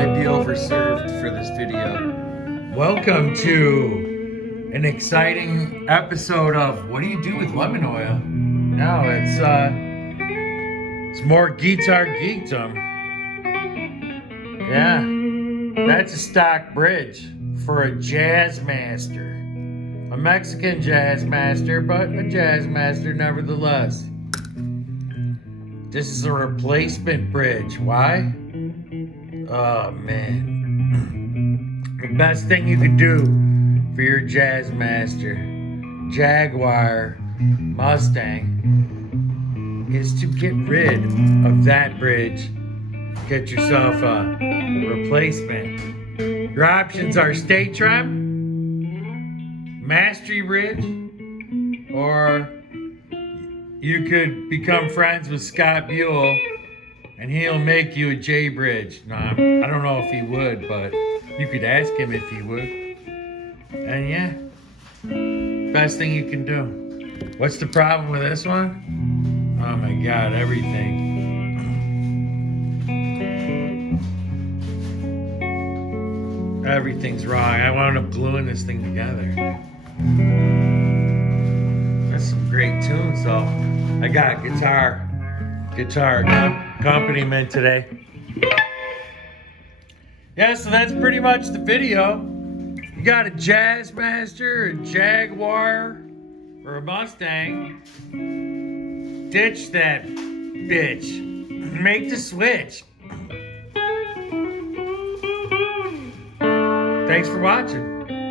might be overserved for this video. Welcome to an exciting episode of What Do You Do with Lemon Oil? Now it's more Geetar Geekdom. Yeah, that's a stock bridge for a Jazzmaster. A Mexican Jazzmaster, but a Jazzmaster nevertheless. This is a replacement bridge. Why? Oh, man. The best thing you could do for your Jazzmaster, Jaguar, Mustang is to get rid of that bridge. Get yourself a replacement. Your options are State Trim, Mastery Bridge, or you could become friends with Scott Buell and he'll make you a J bridge. No, I don't know if he would, but you could ask him if he would. And yeah, best thing you can do. What's the problem with this one? Oh my God, everything. Everything's wrong. I wound up gluing this thing together. That's some great tunes though. I got guitar accompaniment today. Yeah, so that's pretty much the video. You got a Jazzmaster, a Jaguar, or a Mustang. Ditch that bitch. Make the switch. Thanks for watching.